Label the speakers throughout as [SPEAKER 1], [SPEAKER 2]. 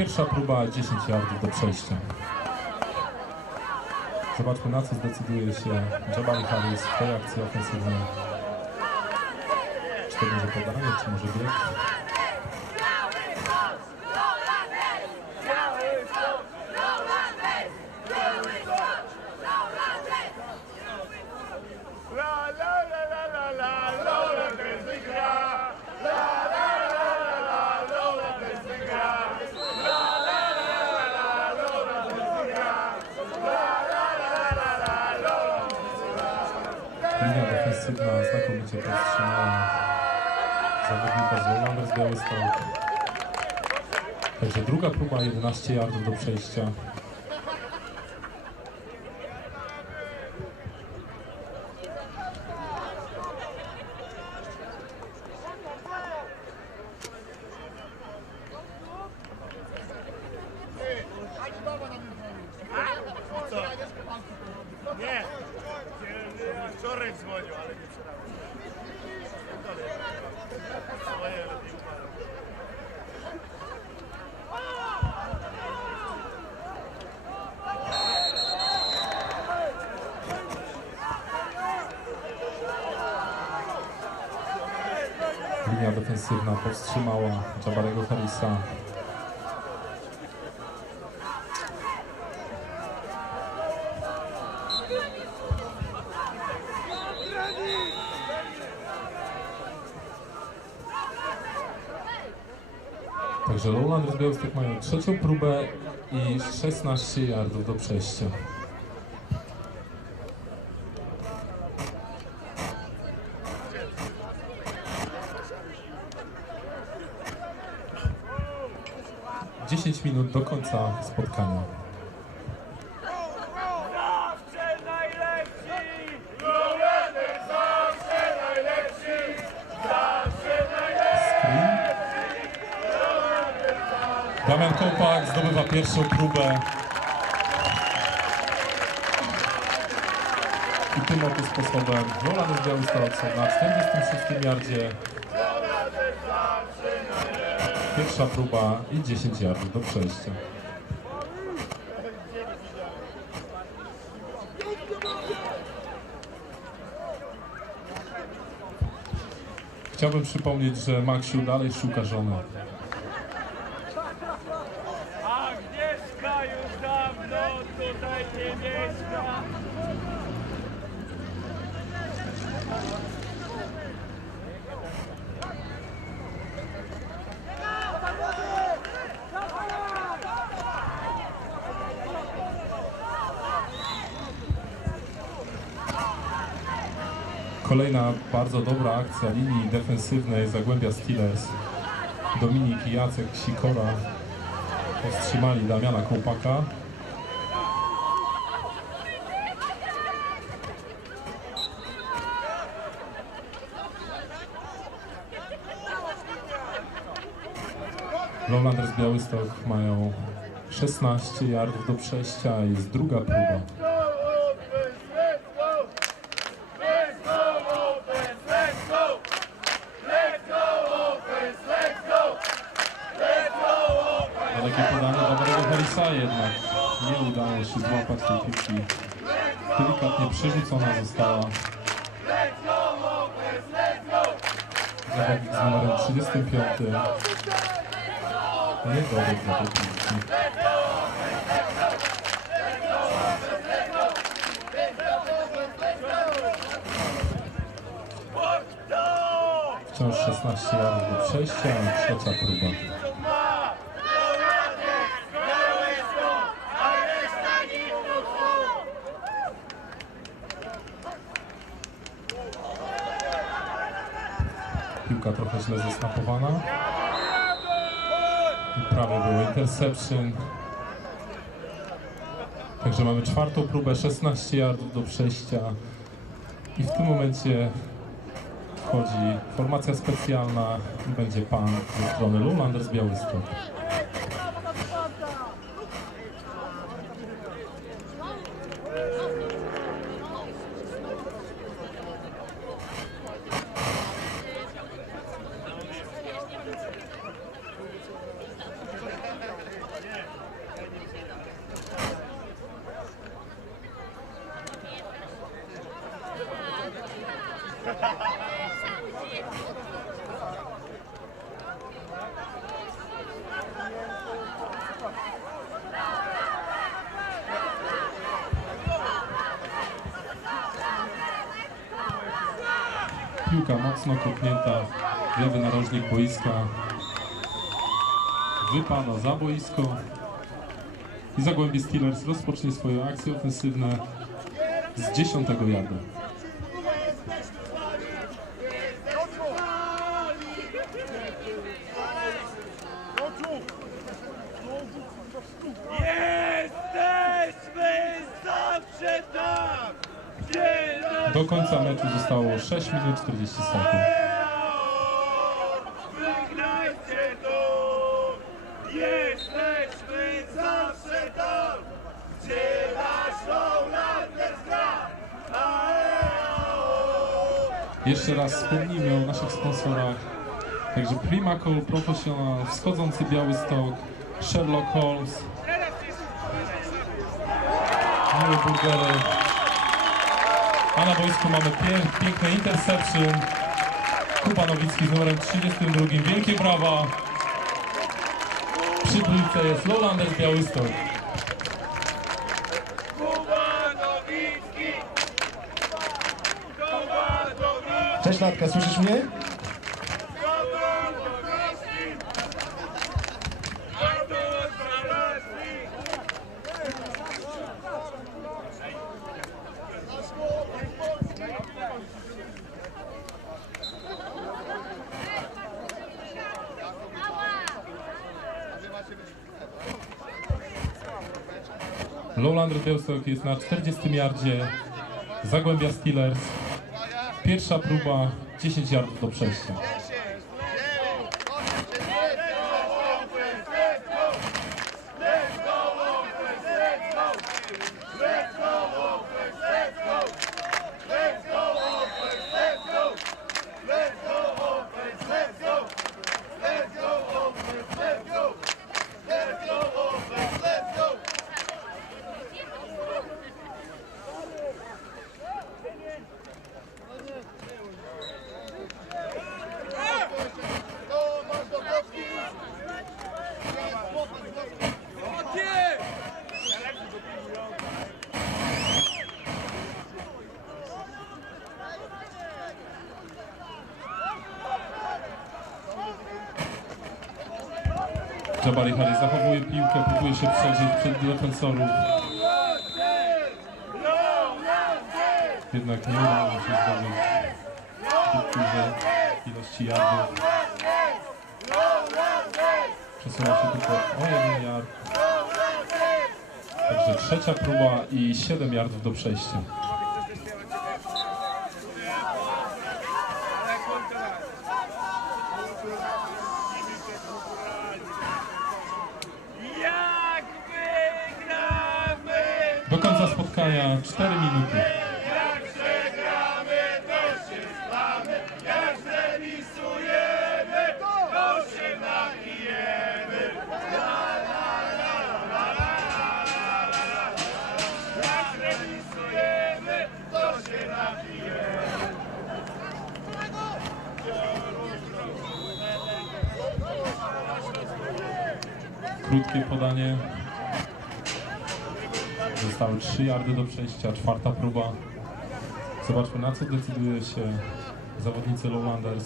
[SPEAKER 1] Pierwsza próba 10 yardów do przejścia. Zobaczmy na co zdecyduje się Jabari Harris w tej akcji ofensywnej. Czy to będzie podanie, czy może bieg? Defensywna znakomicie powstrzymała zawodnika z Orlando z Białystok. Także druga próba 11 yardów do przejścia. Linia defensywna powstrzymała Jabarego Harrisa. Także Lowlanders Białystok mają trzecią próbę i 16 yardów do przejścia. Minut do końca spotkania. Screen. Damian Kopak zdobywa pierwszą próbę. I tym oto sposobem Roland Białystok na 46 yardzie. Pierwsza próba i 10 yardów do przejścia. Chciałbym przypomnieć, że Maksiu dalej szuka żony. Kolejna bardzo dobra akcja linii defensywnej Zagłębia Steelers. Dominik i Jacek Sikora powstrzymali Damiana Kołpaka. Lowlanders Białystok mają 16 yardów do przejścia, jest druga próba. Przerzucona została. Zawodnik z numerem 35. Nie tej piłki.
[SPEAKER 2] To!
[SPEAKER 1] Wciąż 16 yardów do przejścia, trzecia próba.
[SPEAKER 2] To ma! Loratek! Białystok! A reszta nikt
[SPEAKER 1] Piłka trochę źle zesnapowana. I prawie było interception. Także mamy czwartą próbę, 16 yardów do przejścia. I w tym momencie wchodzi formacja specjalna będzie pan ze strony Lowlanders Białystok. Piłka mocno kopnięta w lewy narożnik boiska. Wypada za boisko. I Zagłębie Steelers rozpocznie swoje akcje ofensywne z 10 jarda.
[SPEAKER 2] Jesteśmy zawsze tam, gdzie nas
[SPEAKER 1] Do końca meczu zostało 6 minut 40 sekund.
[SPEAKER 2] Wygrajcie to! Jesteśmy zawsze tam, gdzie gra! Aeo!
[SPEAKER 1] Jeszcze raz wspomnijmy o naszych sponsorach. Także Primacol Professional, wschodzący Białystok, Sherlock Holmes, Miłe Burgery. A na boisku mamy pię piękne interception. Kuba Nowicki z numerem 32. Wielkie brawa. Przy trójce jest Lowlanders Białystok.
[SPEAKER 3] Cześć Natka, słyszysz mnie?
[SPEAKER 2] Kuba Nowicki! Artur Zalewski!
[SPEAKER 1] Lowlanders Białystok jest na 40 yardzie. Zagłębia Steelers. Pierwsza próba, 10 yardów do przejścia. Jabari Harris zachowuje piłkę, próbuje się przeżyć przed defensorów. Jednak nie udało się zdobyć zbyt dużej ilości yardów. Przesunął się tylko o jeden yard. Także trzecia próba i 7 yardów do przejścia.
[SPEAKER 2] Jak wygramy!
[SPEAKER 1] Do końca spotkania 4 minuty.
[SPEAKER 2] Jak przegramy, to się znamy. Jak zremisujemy, to się napijemy. La, la, la, la, la, la, la, la. Jak zremisujemy, to się napijemy.
[SPEAKER 1] Krótkie podanie. Zostały 3 yardy do przejścia, czwarta próba. Zobaczmy na co decyduje się zawodnicy Lowlanders.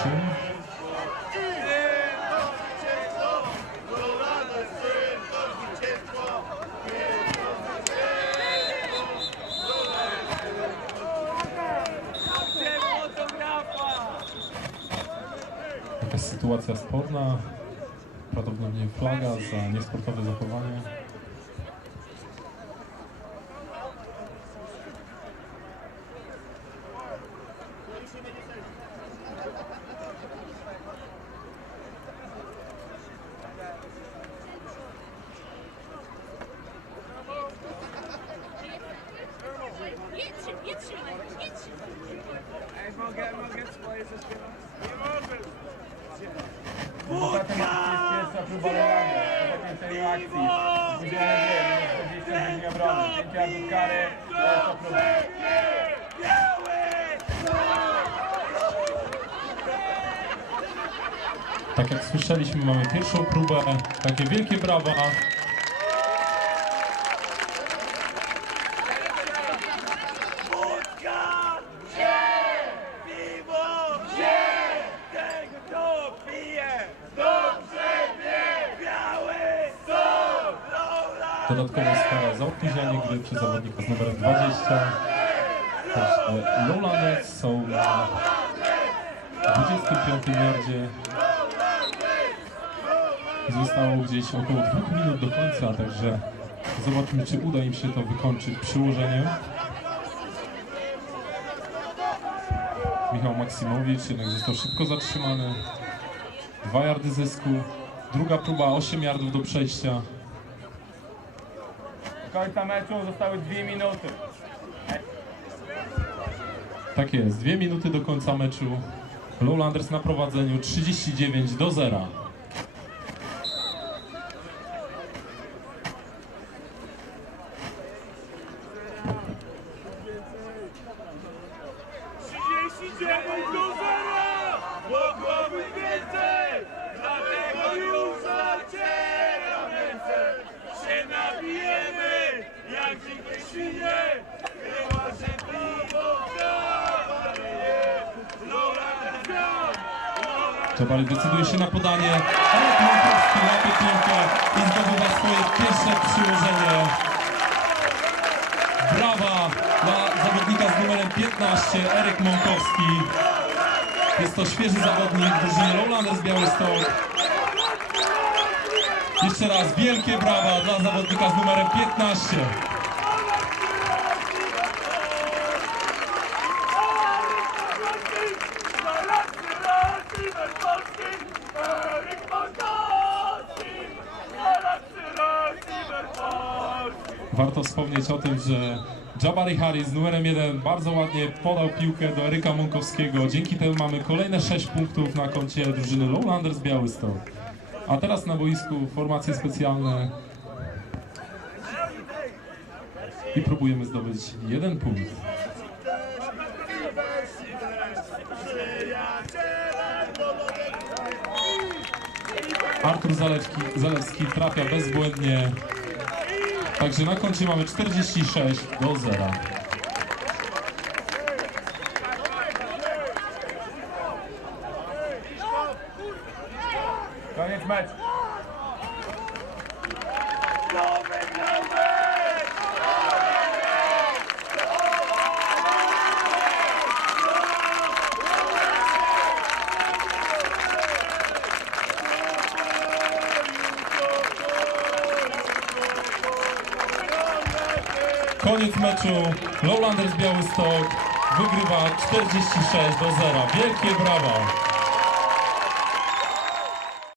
[SPEAKER 2] Zwycięstwo!
[SPEAKER 1] Jakaś sytuacja sporna. Prawdopodobnie flaga za niesportowe zachowanie.
[SPEAKER 3] Zakończeniu akcji. Udzielenie gry, minus 40 z linii obrony. 5 yardów kary, to próba.
[SPEAKER 1] Tak jak słyszeliśmy, mamy pierwszą próbę. Takie wielkie brawa.
[SPEAKER 2] Lola!
[SPEAKER 1] Dodatkowa skala za opóźnianie gry przez zawodnika z numerem 20. Też są na 25 yardzie. Zostało gdzieś około 2 minut do końca, także zobaczmy, czy uda im się to wykończyć przyłożeniem. Michał Maksymowicz jednak został szybko zatrzymany. Dwa yardy zysku. Druga próba, 8 yardów do przejścia.
[SPEAKER 3] Końca meczu zostały 2 minuty.
[SPEAKER 1] Tak jest, dwie minuty do końca meczu. Lowlanders na prowadzeniu 39 do 0. Czabali decyduje się na podanie. Arek Monkowski łapie piłkę i zdobywa swoje pierwsze przyłożenie. Brawa dla zawodnika z numerem 15, Eryk Monkowski. Jest to świeży zawodnik drużyny Lowlanders Białystok. Jeszcze raz wielkie brawa dla zawodnika z numerem 15. Warto wspomnieć o tym, że Jabari Harris numerem 1 bardzo ładnie podał piłkę do Eryka Monkowskiego. Dzięki temu mamy kolejne 6 punktów na koncie drużyny Lowlanders Białystok. A teraz na boisku formacje specjalne i próbujemy zdobyć jeden punkt. Artur Zalewski, Zalewski trafia bezbłędnie. Także na koncie mamy 46 do 0.
[SPEAKER 3] Koniec meczu.
[SPEAKER 1] Koniec meczu. Lowlanders Białystok wygrywa 46 do 0. Wielkie brawa.